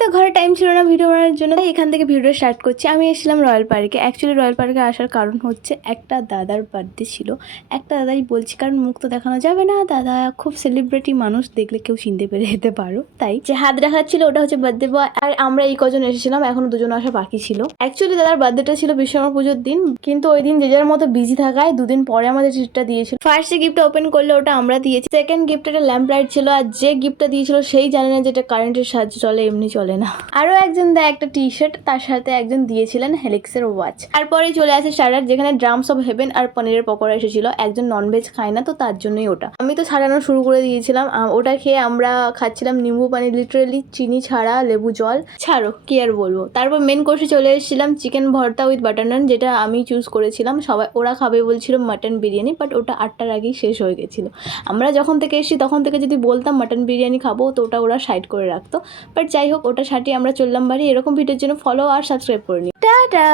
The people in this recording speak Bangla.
তো ঘরে টাইম ছিল না ভিডিও বানানোর জন্য, তাই এখান থেকে ভিডিও স্টার্ট করছি। আমি এসেছিলাম রয়্যাল পার্কে। অ্যাকচুয়ালি রয়্যাল পার্কে আসার কারণ হচ্ছে একটা দাদার বার্থডে ছিল। একটা দাদাই বলছি, কারণ মুখ তো দেখানো যাবে না, দাদা খুব সেলিব্রিটি মানুষ, দেখলে কেউ চিনতে পেরে যেতে পারো। তাই যে হাত দেখাচ্ছিল ওটা হচ্ছে বার্থডে বয়, আর আমরা এই কজন এসেছিলাম, এখনো দুজন আসা বাকি ছিল। অ্যাকচুয়ালি দাদার বার্থডেটা ছিল বিশ্বকর্মা পুজোর দিন, কিন্তু ওই দিন যে যার মতো বিজি থাকায় দুদিন পরে আমাদের ট্রিটটা দিয়েছিল। ফার্স্ট যে গিফটটা ওপেন করলে ওটা আমরা দিয়েছি। সেকেন্ড গিফট একটা ল্যাম্প লাইট ছিল, আর যে গিফটটা দিয়েছিল সেই জানে না যেটা কারেন্টের সাহায্যে চলে, এমনি চলে না। আরো একজন দেয় একটা টি শার্ট, তার সাথে একজন দিয়েছিলেন হেলিক্সের ওয়াচ। তারপরে চলে আসে স্টার্টার, যেখানে ড্রামস অফ হেভেন আর পনিরের পকোড়া এসেছিল। একজন ননভেজ খায় না, তো তার জন্যই ওটা। আমি তো সাজানো শুরু করে দিয়েছিলাম। ওটা খেয়ে আমরা খাচ্ছিলাম নিম্বু পানি, লিটারেলি চিনি ছাড়া, লেবু জল ছাড়ো, কি আর বলবো। তারপর মেন কোর্সে চলে এসেছিলাম, চিকেন ভর্তা উইথ বাটার নান, যেটা আমি চুজ করেছিলাম। সবাই ওরা খাবে বলছিল মাটন বিরিয়ানি, বাট ওটা 8টার আগেই শেষ হয়ে গেছিলো। আমরা যখন থেকে এসেছি তখন থেকে যদি বলতাম মাটন বিরিয়ানি খাবো, তো ওটা ওরা সাইড করে রাখতো। বাট যাই হোক, ওটা সাটিয়ে আমরা চললাম বাড়ি। এরকম ভিডিওর জন্য ফলো আর সাবস্ক্রাইব করে নিই। টাটা।